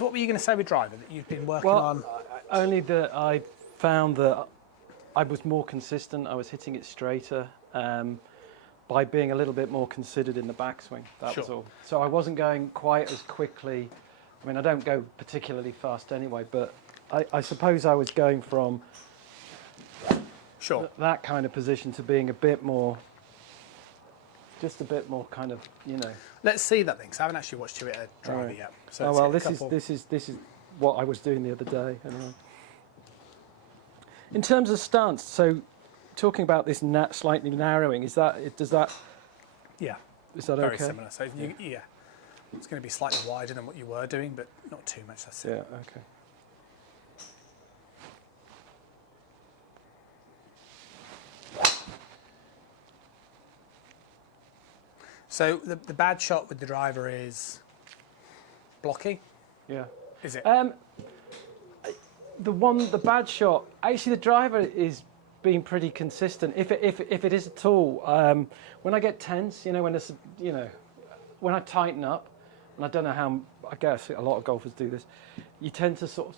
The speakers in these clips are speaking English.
So what were you going to say with driver that you've been working Well, on? only that I found that I was more consistent. I was hitting it straighter by being a little bit more considered in the backswing. That was Sure. all. So I wasn't going quite as quickly. I mean, I don't go particularly fast anyway, but I suppose I was going from Sure. that kind of position to being a bit more, just a bit more kind of, you know. Let's see that thing, because I haven't actually watched you hit a driver Right. yet. So Oh let's well, hit a couple. this is what I was doing the other day. Anyway. In terms of stance, so talking about this slightly narrowing, is that is that Yeah, okay? very similar. So yeah, it's going to be slightly wider than what you were doing, but not too much. That's it. Yeah. Okay. So the bad shot with the driver is blocky, Yeah. is it? The bad shot. Actually, the driver is being pretty consistent. If it is at all, when I get tense, you know, when I tighten up, and I don't know how. I guess a lot of golfers do this. You tend to sort of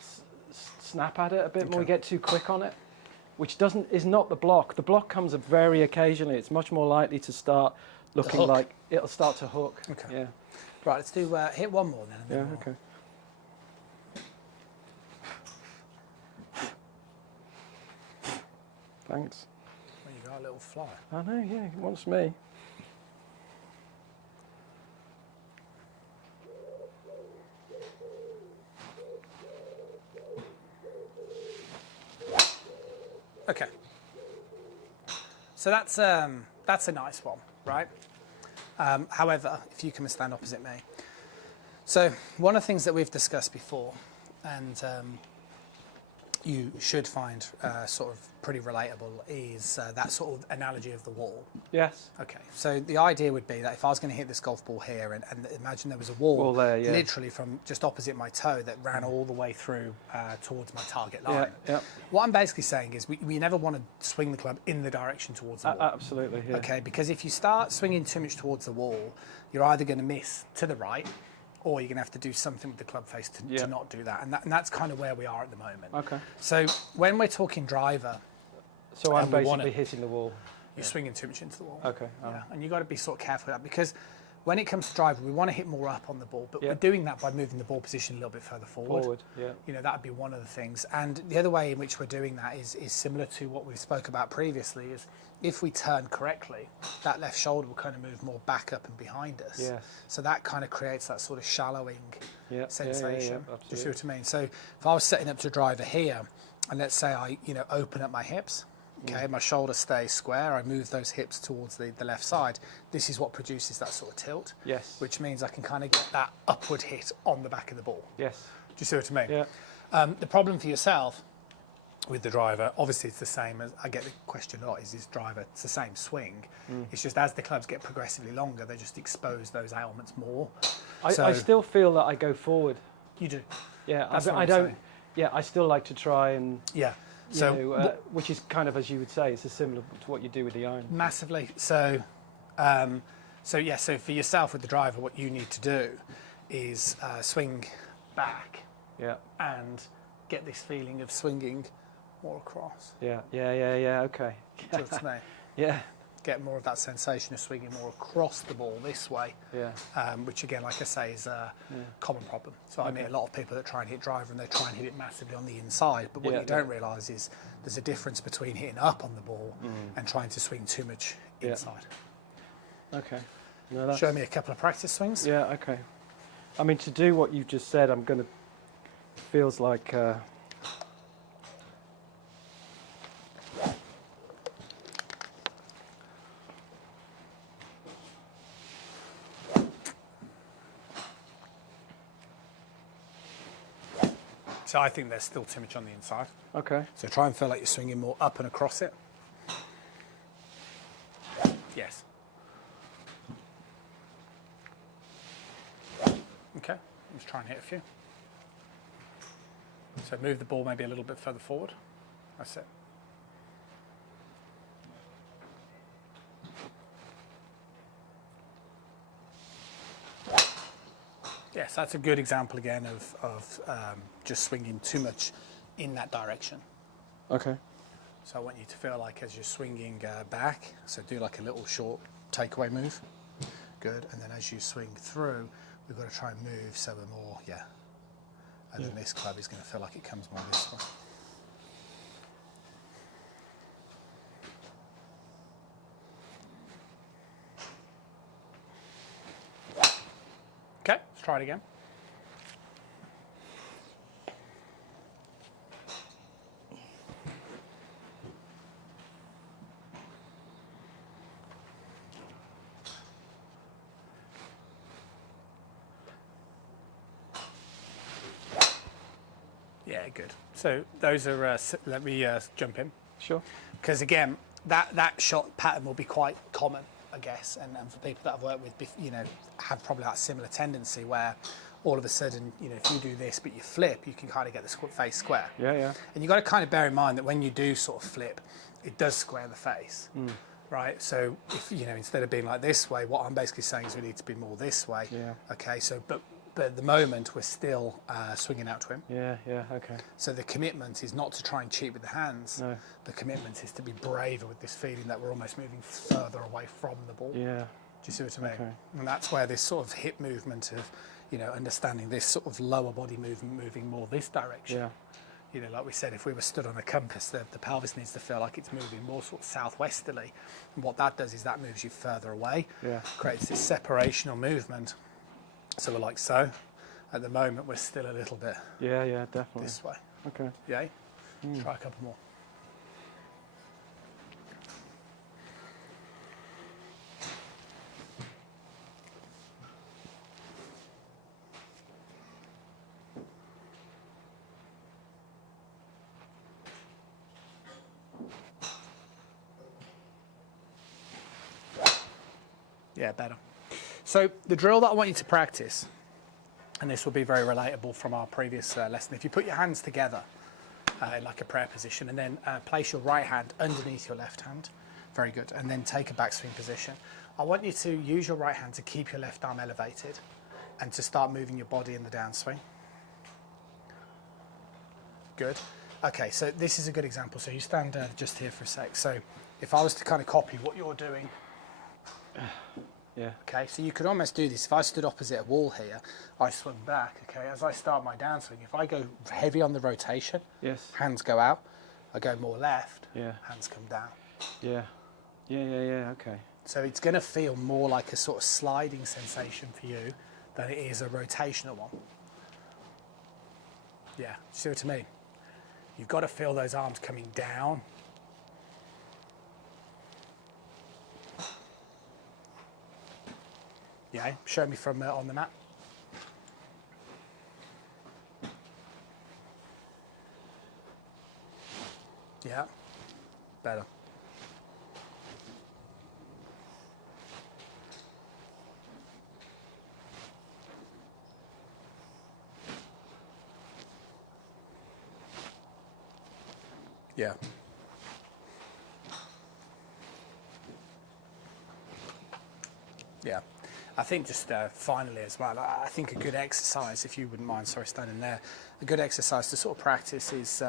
snap at it a bit more. You get too quick on it, which is not the block. The block comes very occasionally. It's much more likely to start looking like it'll start to hook. Okay. Yeah. Right, let's do hit one more then. And then Yeah. we'll- Okay. Thanks. Well, you got a little fly. I know. Yeah. It wants me. Okay. So that's a nice one, right? However, if you come and stand opposite me. So one of the things that we've discussed before, and you should find sort of pretty relatable, is that sort of analogy of the wall. Yes. Okay, so the idea would be that if I was going to hit this golf ball here, and imagine there was a wall there, yeah. literally from just opposite my toe that ran all the way through towards my target line. Yeah. What I'm basically saying is we never want to swing the club in the direction towards the wall. Absolutely. Yeah. Okay, because if you start swinging too much towards the wall, you're either going to miss to the right, or you're going to have to do something with the club face to not do that. And that's kind of where we are at the moment. Okay. So when we're talking driver, So I'm and we basically wanna- hitting the wall. you're swinging too much into the wall. Okay. Yeah, and you've got to be sort of careful with that, because when it comes to driver, we want to hit more up on the ball, but Yeah. we're doing that by moving the ball position a little bit further forward. Yeah. You know, that would be one of the things. And the other way in which we're doing that is similar to what we spoke about previously, is if we turn correctly, that left shoulder will kind of move more back up and behind us. Yes. So that kind of creates that sort of shallowing Yeah. sensation. Yeah, Do you see what I mean? So if I was setting up to driver here, and let's say I, open up my hips, okay, my shoulder stays square, I move those hips towards the left side, this is what produces that sort of tilt. Yes. Which means I can kind of get that upward hit on the back of the ball. Yes. Do you see what I mean? Yeah. The problem for yourself with the driver, obviously it's the same as, I get the question a lot, is this driver, it's the same swing. It's just as the clubs get progressively longer, they just expose those ailments more. I So- still feel that I go forward. You do? Yeah. That's what I I'm don't. saying. Yeah. I still like to try and. Yeah. You So know, which is kind of, as you would say, it's similar to what you do with the iron. massively. So, so for yourself with the driver, what you need to do is swing back Yeah. and get this feeling of swinging more across. Yeah. Okay. Do you know what I mean? Yeah. Get more of that sensation of swinging more across the ball this way, Yeah. which again, like I say, is a common problem. So I meet a lot of people that try and hit driver and they try and hit it massively on the inside, but what Yeah, you don't realise is there's a difference between hitting up on the ball and trying to swing too much inside. Okay. No, that's, Show me a couple of practice swings. Yeah. Okay. I mean, to do what you just said, I'm gonna. Feels like. So I think there's still too much on the inside. Okay. So try and feel like you're swinging more up and across it. Yes. Okay, let's try and hit a few. So move the ball maybe a little bit further forward. That's it. Yes. Yes, that's a good example again of just swinging too much in that direction. Okay. So I want you to feel like as you're swinging back, so do like a little short takeaway move. Good. And then as you swing through, we've got to try and move so we're more, yeah. And then this club is going to feel like it comes more this way. Okay, let's try it again. Yeah, good. So those are, let me jump in. Sure. Because again, that shot pattern will be quite common, I guess, and for people that I've worked with, you know, have probably that similar tendency where all of a sudden, you know, if you do this but you flip, you can kind of get the face square. Yeah, yeah. And you've got to kind of bear in mind that when you do sort of flip, it does square the face, right? So if, you know, instead of being like this way, what I'm basically saying is we need to be more this way. Yeah. Okay, so, but at the moment, we're still swinging out to him. Yeah, yeah, okay. So the commitment is not to try and cheat with the hands. No. The commitment is to be braver with this feeling that we're almost moving further away from the ball. Yeah. Do you see what I mean? Okay. And that's where this sort of hip movement of, you know, understanding this sort of lower body movement moving more this direction. Yeah. You know, like we said, if we were stood on a compass, the pelvis needs to feel like it's moving more sort of southwesterly. And what that does is that moves you further away. Yeah. Creates this separational movement. So we're like so. At the moment, we're still a little bit Yeah, yeah, definitely. this way. Okay. Yay? Try a couple more. Yeah, better. So the drill that I want you to practice, and this will be very relatable from our previous lesson, if you put your hands together in like a prayer position and then place your right hand underneath your left hand, very good, and then take a backswing position. I want you to use your right hand to keep your left arm elevated and to start moving your body in the downswing. Good. Okay, so this is a good example. So you stand just here for a sec. So if I was to kind of copy what you're doing, Yeah. okay, so you could almost do this. If I stood opposite a wall here, I swing back, okay, as I start my downswing, if I go heavy on the rotation, Yes. hands go out, I go more left, Yeah. hands come down. Yeah. Yeah, yeah, yeah, okay. So it's going to feel more like a sort of sliding sensation for you than it is a rotational one. Yeah, see what I mean? You've got to feel those arms coming down. Yeah, show me from on the mat. Yeah, better. Yeah. Yeah. I think just finally as well, I think a good exercise, if you wouldn't mind, sorry, standing there, a good exercise to sort of practice is,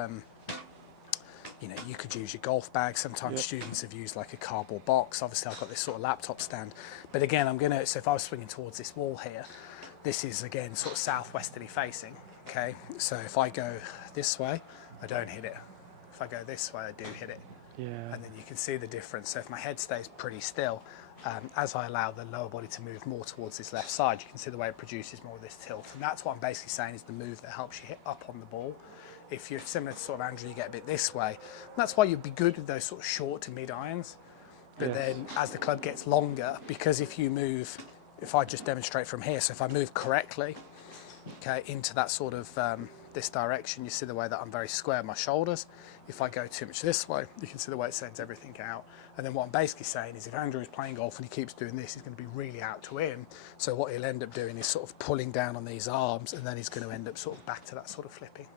you know, you could use your golf bag. Sometimes students have used like a cardboard box. Obviously, I've got this sort of laptop stand. But again, so if I was swinging towards this wall here, this is, again, sort of southwesterly facing, okay? So if I go this way, I don't hit it. If I go this way, I do hit it. Yeah. And then you can see the difference. So if my head stays pretty still, as I allow the lower body to move more towards this left side, you can see the way it produces more of this tilt. And that's what I'm basically saying is the move that helps you hit up on the ball. If you're similar to sort of Andrew, you get a bit this way. That's why you'd be good with those sort of short to mid irons. But then as the club gets longer, because if you move, if I just demonstrate from here, so if I move correctly, okay, into that sort of this direction, you see the way that I'm very square in my shoulders. If I go too much this way, you can see the way it sends everything out. And then what I'm basically saying is if Andrew is playing golf and he keeps doing this, he's going to be really out to in. So what he'll end up doing is sort of pulling down on these arms, and then he's going to end up sort of back to that sort of flipping.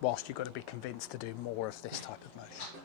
Whilst you've got to be convinced to do more of this type of motion.